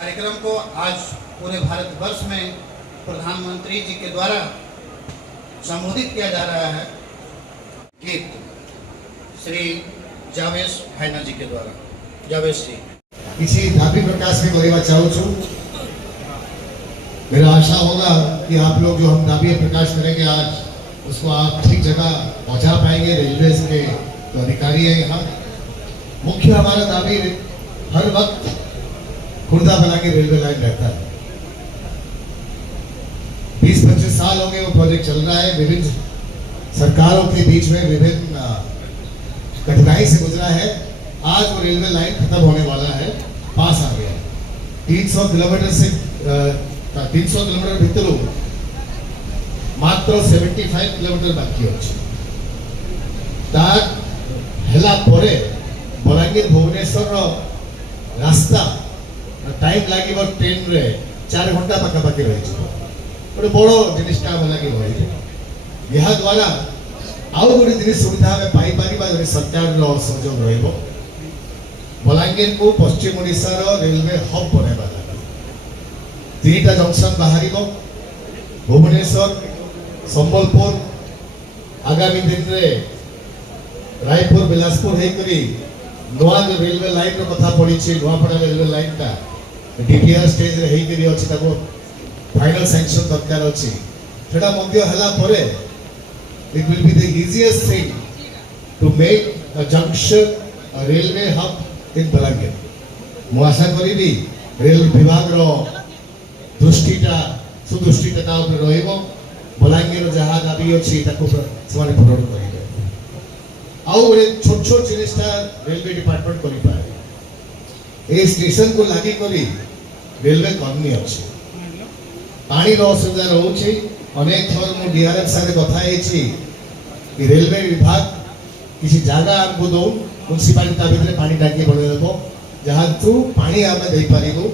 कार्यक्रम को आज पूरे भारतवर्ष में प्रधानमंत्री जी के द्वारा संबोधित किया जा रहा है गीत श्री जावेश भाईना जी के द्वारा। जावेश जी किसी धापी प्रकाश में बोलना चाहूँ छू। मेरा आशा होगा कि आप लोग जो हम दाबी प्रकाश करेंगे आज उसको आप ठीक जगह पहुंचा पाएंगे। रेलवे के जो अधिकारी है यहाँ मुख्य हमारा दाबी हर वक्त खुर्दा बना के रेलवे लाइन रहता है। 20-25 साल हो गए वो प्रोजेक्ट चल रहा है। विभिन्न सरकारों के बीच में विभिन्न कठिनाई से गुजरा है। आज वो रेलवे लाइन खत्म होने वाला है, पास आ गया। 300 किलोमीटर से 300 किलोमीटर भितरू मात्र 75 किलोमीटर बाकी अच्छे। तार हेला परे बलांगीर भुवनेश्वर रास्ता टाइम लगे ट्रेन रे 4 घंटा पाखापाखि रही गोटे बड़ जिनिसटा लगे रही। यह द्वारा आउ गोटे जिन सुविधा पाई सरकार सहयोग रही। बलांगीर को पश्चिम ओडिशार रेलवे हब बनवा 3टा जंक्शन बाहर भुवनेश्वर संबलपुर आगामी दिन में रायपुर बिलासपुर होकरी नुआ जो रेलवे लाइन रो कथा पड़ी नुआपड़ा रेलवे लाइन टा डीपीआर स्टेज रे हेकरी अछि ताको फाइनल सैंक्शन दरकार अछि। सेटा मध्य हला परे it will be the easiest thing to make a junction a railway hub in Balangir. मु आशा करिबी रेल विभाग रो दृष्टिटा सुदृष्टिटा ता ऊपर रहइबो। बलांगीर जहा दाबी अछि ताको समान पूर्ण करिबे। आउ छोट छोट जिनिसटा रेलवे डिपार्टमेंट करि पाए। ए स्टेशन को लागी करी रेलवे कर्मी अछि। पानी रो असुविधा रहउछि। अनेक थर मु डीआरएफ साथे कथा हेछि कि रेलवे विभाग किसी जगह हमको दो म्युनिसिपालिटी भितर पानी टांकी बने देबो जहां थ्रू पानी आमे दे पारिबो।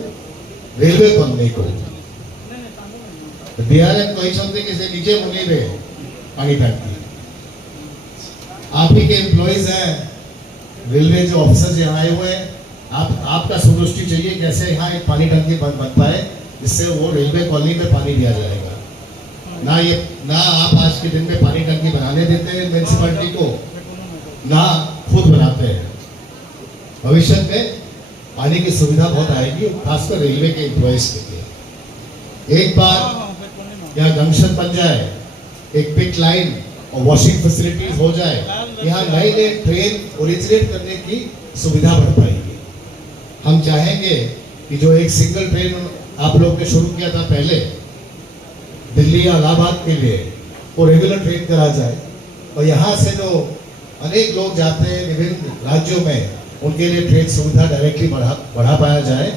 रेलवे कम नहीं करू। डीआरएफ कहते कि से नीचे मुनीबे पानी टांकी। आप ही के एम्प्लॉइज हैं, रेलवे जो ऑफिसर्स यहाँ आए हुए हैं, आपका सुदृष्टि चाहिए कैसे यहाँ एक पानी टंकी बन पाए जिससे वो रेलवे कॉलोनी में पानी दिया जाएगा। ना आप आज के दिन में पानी टंकी बनाने देते हैं म्युनिसिपालिटी को, ना खुद बनाते हैं। भविष्य में पानी की सुविधा बहुत आएगी, खासकर रेलवे के एम्प्लॉइज के लिए। एक बार यहाँ जंक्शन बन जाए, एक पिट लाइन और वॉशिंग फैसिलिटीज हो जाए, यहाँ नई नई ट्रेन ओरिजिनेट करने की सुविधा बढ़ पाएगी। हम चाहेंगे कि जो एक सिंगल ट्रेन आप लोग ने शुरू किया था पहले दिल्ली या इलाहाबाद के लिए, वो रेगुलर ट्रेन करा जाए और यहाँ से जो अनेक लोग जाते हैं विभिन्न राज्यों में, उनके लिए ट्रेन सुविधा डायरेक्टली बढ़ा पाया जाए।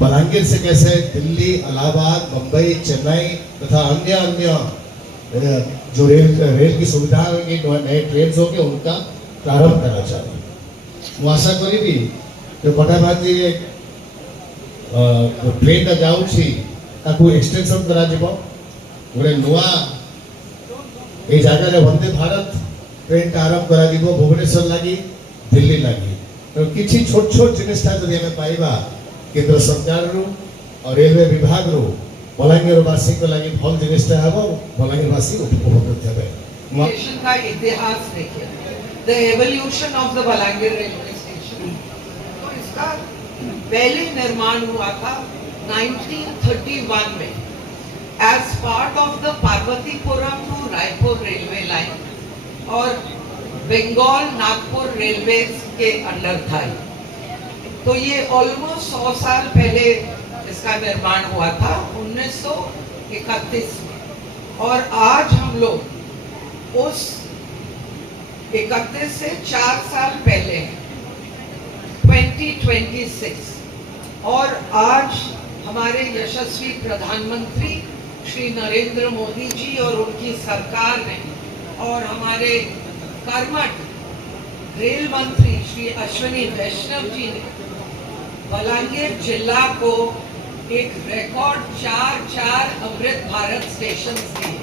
बलांगीर से कैसे दिल्ली, इलाहाबाद, मुंबई, चेन्नई तथा अन्य जो रेल की सुविधा होगी, नए ट्रेन होंगे, उनका प्रारंभ करना चाहिए। मैं आशा करी भी जो कटाबाजी ट्रेन जाऊँगी ताकू एक्सटेंशन करा जिवो। गोटे नुआ ए जगह वंदे भारत ट्रेन आरंभ करा जिवो भुवनेश्वर लगी, दिल्ली लगी। तो किसी छोट छोट जिनिसटा जदि हमें पाइबा केंद्र सरकार रू और रेलवे विभाग रू बलांगीर वासी को लगी भल जिनिसटा हबो, बलांगीर वासी उपकृत हेबे। स्टेशन का इतिहास देखिए, the evolution of the Balangir railway station. तो इसका पहले निर्माण हुआ था 1931 में as part of the Parvatipuram to Raipur railway line और बंगाल नागपुर रेलवे के अंडर था। तो ये ऑलमोस्ट 100 साल पहले इसका निर्माण हुआ था 1931 में। और आज हम लोग उस 31 से 4 साल पहले 2026 और आज हमारे यशस्वी प्रधानमंत्री श्री नरेंद्र मोदी जी और उनकी सरकार ने और हमारे कर्मठ रेल मंत्री श्री अश्विनी वैष्णव जी ने बलांगीर जिला को एक रिकॉर्ड 4 अमृत भारत स्टेशन दिए।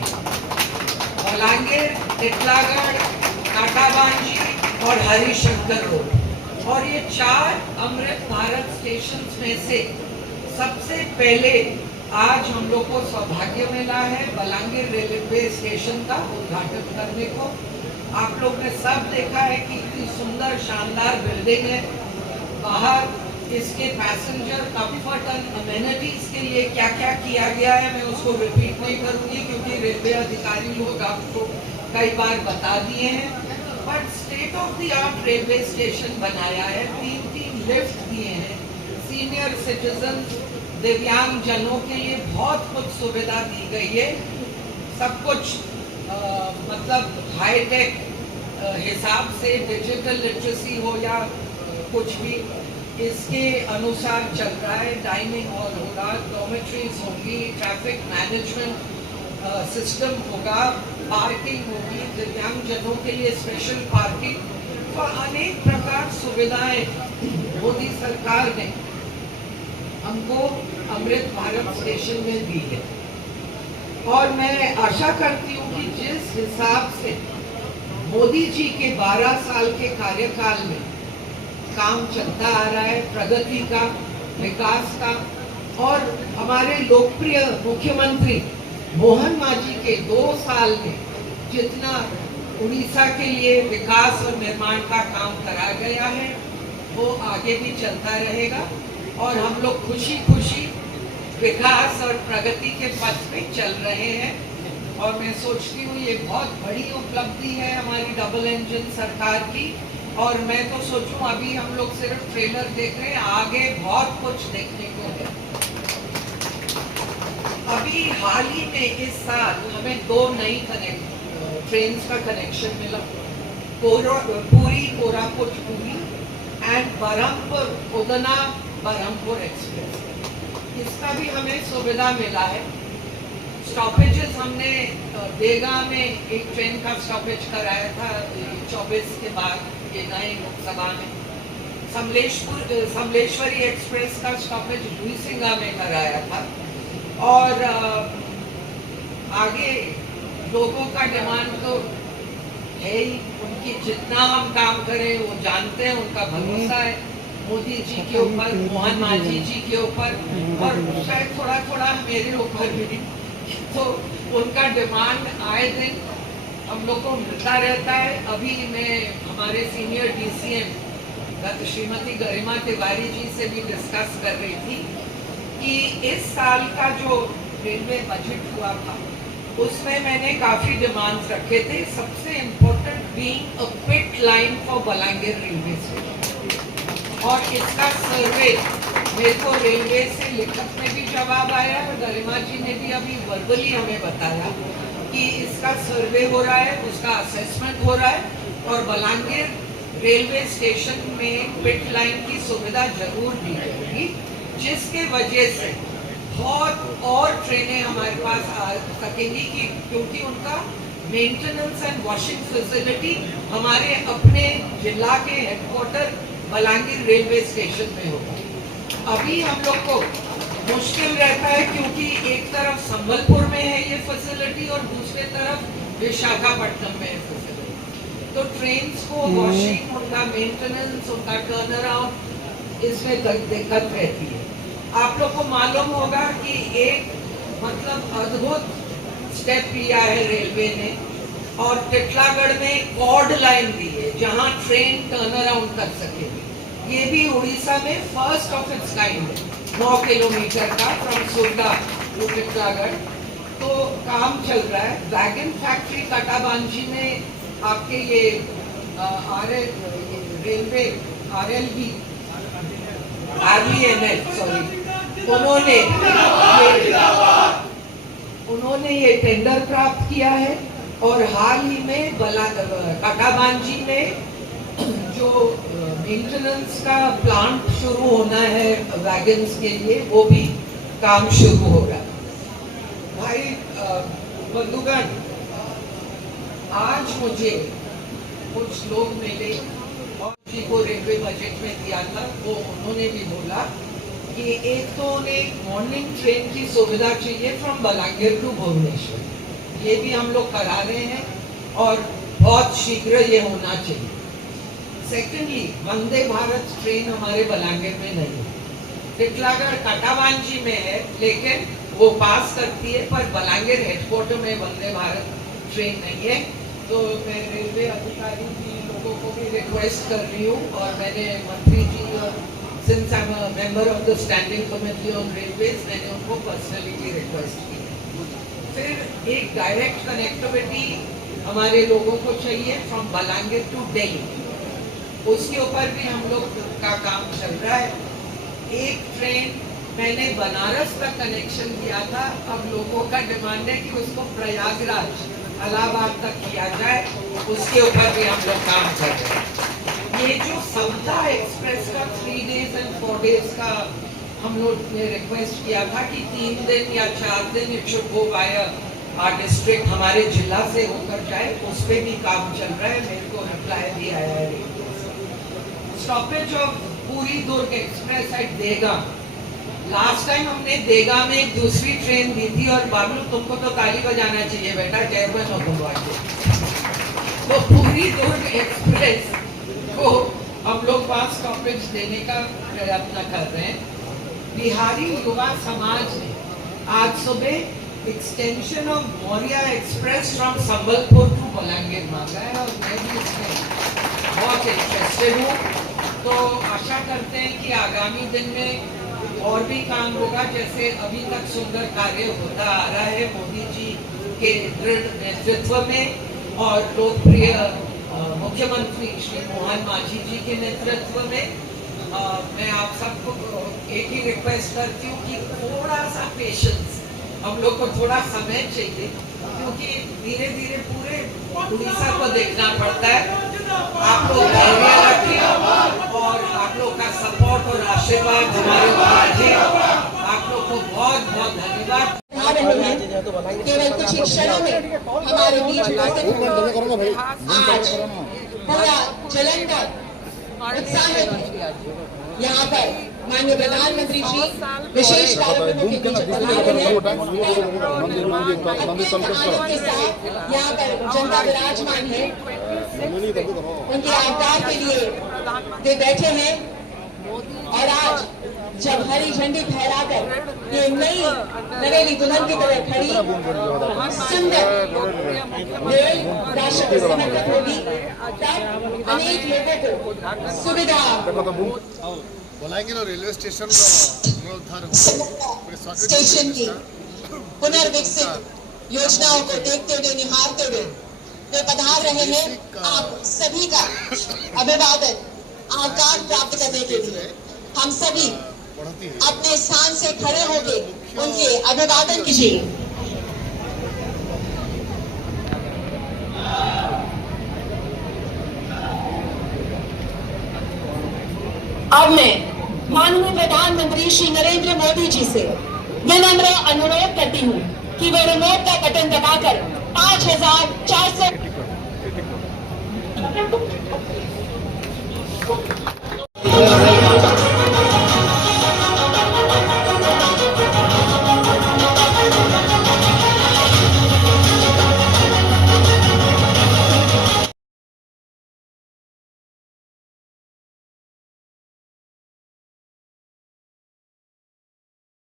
बलांगीर, टिटलागढ़, काटाबांजी और हरिशंकर रोड। और ये 4 अमृत भारत स्टेशन में से सबसे पहले आज हम लोग को सौभाग्य मिला है बलांगीर रेलवे स्टेशन का उद्घाटन करने को। आप लोग ने सब देखा है कि इतनी सुंदर शानदार बिल्डिंग है। बाहर इसके पैसेंजर कंफर्ट एंड अमेनिटीज के लिए क्या क्या किया गया है मैं उसको रिपीट नहीं करूंगी, क्योंकि रेलवे अधिकारी लोग आपको कई बार बता दिए हैं। But state of the art railway station बनाया है, 3 लिफ्ट दिए हैं, सीनियर सिटीजन दिव्यांग जनों के लिए बहुत कुछ सुविधा दी गई है। सब कुछ मतलब हाईटेक हिसाब से डिजिटल लिटरेसी हो या कुछ भी इसके अनुसार चल रहा है। डाइनिंग हॉल होगा, डॉर्मेट्रीज होंगी, ट्रैफिक मैनेजमेंट सिस्टम होगा, पार्किंग होगी, दिव्यांग जनों के लिए स्पेशल पार्किंग, तो अनेक प्रकार सुविधाएं मोदी सरकार ने हमको अमृत भारत स्टेशन में दी है। और मैं आशा करती हूँ कि जिस हिसाब से मोदी जी के 12 साल के कार्यकाल में काम चलता आ रहा है, प्रगति का, विकास का, और हमारे लोकप्रिय मुख्यमंत्री मोहन मांझी के 2 साल में जितना उड़ीसा के लिए विकास और निर्माण का काम करा गया है वो आगे भी चलता रहेगा और हम लोग खुशी खुशी विकास और प्रगति के पथ पे चल रहे हैं। और मैं सोचती हूँ ये बहुत बड़ी उपलब्धि है हमारी डबल इंजन सरकार की। और मैं तो सोचूं अभी हम लोग सिर्फ ट्रेलर देख रहे हैं, आगे बहुत कुछ देखने को है। अभी हाल ही में इस साल हमें 2 नई ट्रेन का कनेक्शन मिला, पूरी कोरापुट पूरी एंड बरहमपुर उदना बरहमपुर एक्सप्रेस। इसका भी हमें सुविधा मिला है। स्टॉपेजेस हमने देगा में एक ट्रेन का स्टॉपेज कराया था 24 के बाद ये नए लोकसभा में। समलेश्वरी एक्सप्रेस का स्टॉपेज भूईसिंगा में कराया था। और आगे लोगों का डिमांड तो है ही, उनकी जितना हम काम करें वो जानते हैं, उनका भरोसा है मोदी जी के ऊपर, मोहन मांझी जी के ऊपर और शायद थोड़ा थोड़ा मेरे ऊपर भी। तो उनका डिमांड आए दिन हम लोग को मिलता रहता है। अभी मैं हमारे सीनियर DCM श्रीमती गरिमा तिवारी जी से भी डिस्कस कर रही थी कि इस साल का जो रेलवे बजट हुआ था उसमें मैंने काफी डिमांड्स रखे थे। सबसे important being a pit line for Balangir railway station, और इसका सर्वे मेरे को रेलवे से लिखत में भी जवाब आया और गरिमा जी ने भी अभी वर्बली हमें बताया कि इसका सर्वे हो रहा है, उसका असेसमेंट हो रहा है और बलांगीर रेलवे स्टेशन में पिट लाइन की सुविधा जरूर दी जाएगी, जिसके वजह से बहुत और ट्रेनें हमारे पास आ सकेंगी कि क्योंकि उनका मेंटेनेंस एंड वॉशिंग फैसिलिटी हमारे अपने जिला के हेडक्वार्टर बलांगीर रेलवे स्टेशन में होगा। अभी हम लोग को मुश्किल रहता है क्योंकि एक तरफ संबलपुर में है ये फैसिलिटी और दूसरे तरफ विशाखापट्टनम में है फैसिलिटी। तो ट्रेन्स को वॉशिंग, उनका मेंटेनेंस, उनका टर्न अराउंड, इसमें दिक्कत रहती है। आप लोग को मालूम होगा कि एक मतलब अद्भुत स्टेप लिया है रेलवे ने और टिटलागढ़ में कॉर्ड लाइन दी है जहां ट्रेन टर्न अराउंड कर सकेगी। ये भी उड़ीसा में फर्स्ट ऑफ इट्स काइंड है, 9 किलोमीटर का फ्रॉम सुरगा टू टिटलागढ़। तो काम चल रहा है। वैगन फैक्ट्री कटाबांजी में आपके ये रेलवे RLB RVNL सॉरी उन्होंने ये टेंडर प्राप्त किया है और हाल ही में कटाबांजी में जो मेंटेनेंस का प्लांट शुरू होना है वैगन्स के लिए, वो भी काम शुरू होगा। भाई बंधुगण, आज मुझे कुछ लोग मिले और जी को रेलवे बजट में दिया था, वो उन्होंने भी बोला कि एक तो उन्हें मॉर्निंग ट्रेन की सुविधा चाहिए फ्रॉम बलांगीर टू भुवनेश्वर। ये भी हम लोग करा रहे हैं और बहुत शीघ्र ये होना चाहिए। सेकेंडली, वंदे भारत ट्रेन हमारे बलांगीर में नहीं है। टिटलागढ़ काटावांजी में है, लेकिन वो पास करती है, पर बलांगीर हेडक्वार्टर में वंदे भारत ट्रेन नहीं है। तो मैं रेलवे अधिकारी जी लोगों को भी रिक्वेस्ट कर रही हूँ, और मैंने मंत्री जी और since I am a member of the standing committee on railways, मैंने उनको पर्सनली भी रिक्वेस्ट की। फिर एक डायरेक्ट कनेक्टिविटी हमारे लोगों को चाहिए फ्रॉम बलांगीर टू दिल्ली, उसके ऊपर भी हम लोग का काम चल रहा है। एक ट्रेन मैंने बनारस तक कनेक्शन दिया था, अब लोगों का डिमांड है कि उसको प्रयागराज इलाहाबाद तक किया जाए, उसके ऊपर भी हम लोग काम कर रहे हैं। ये जो समता एक्सप्रेस का 3 days and 4 days का हम लोग ने रिक्वेस्ट किया था कि 3 दिन या 4 दिन it should go bye district, हमारे जिला से होकर जाए, उस पर भी काम चल रहा है। मेरे को रिप्लाई भी आया है। स्टॉपेज ऑफ पूरी दुर्ग एक्सप्रेस एट देगा, लास्ट टाइम हमने देगा में एक दूसरी ट्रेन दी थी, और बाबलू तुमको तो ताली बजाना चाहिए बेटा, चेयरमैन हो तुम आज। तो पूरी दुर्ग एक्सप्रेस को हम लोग 5 स्टॉपेज देने का प्रयत्न कर रहे हैं। बिहारी युवा समाज ने आज सुबह extension of Maurya express from Sambalpur to Balangir मांगा है, और मैं भी इसमें बहुत इंटरेस्टेड हूँ। तो आशा करते हैं कि आगामी दिन में और भी काम होगा। जैसे अभी तक सुंदर कार्य होता आ रहा है मोदी जी के दृढ़ नेतृत्व में और लोकप्रिय मुख्यमंत्री श्री मोहन मांझी जी के नेतृत्व में। मैं आप सबको एक ही रिक्वेस्ट करती हूँ कि थोड़ा सा पेशेंस, हम लोग को थोड़ा समय चाहिए, क्योंकि धीरे धीरे पूरे उड़ीसा को देखना पड़ता है। आप लोग धैर्य रखें और आप लोग का सपोर्ट और आशीर्वाद हमारे ऊपर है। आप लोग को बहुत बहुत धन्यवाद। केवल कुछ ही क्षणों में हमारे बीच उपस्थित हुए आज पूरा जलंधर उत्साहित है। यहाँ पर माननीय प्रधानमंत्री जी विशेष कार्यक्रमों के बीच पधारे हैं। अपने समाज के साथ यहाँ पर जनता विराजमान है, उनके आभार के लिए वे बैठे हैं। और आज जब हरी झंडी फहराकर ये नई नवेली दुल्हन की तरह खड़ी सुंदर रेल राष्ट्र को समर्पित होगी, तब अनेक लोगों को सुविधा बलांगीर रेलवे स्टेशन स्टेशन की पुनर्विकसित योजनाओं को देखते हुए निहारते हुए वे पधार रहे हैं। आप सभी का अभिवादन आकार प्राप्त करने के लिए हम सभी अपने स्थान से खड़े होकर उनके अभिवादन कीजिए। अब मैं माननीय प्रधानमंत्री श्री नरेंद्र मोदी जी से विनम्र अनुरोध करती हूँ कि वे रिमोट का बटन दबाकर 5400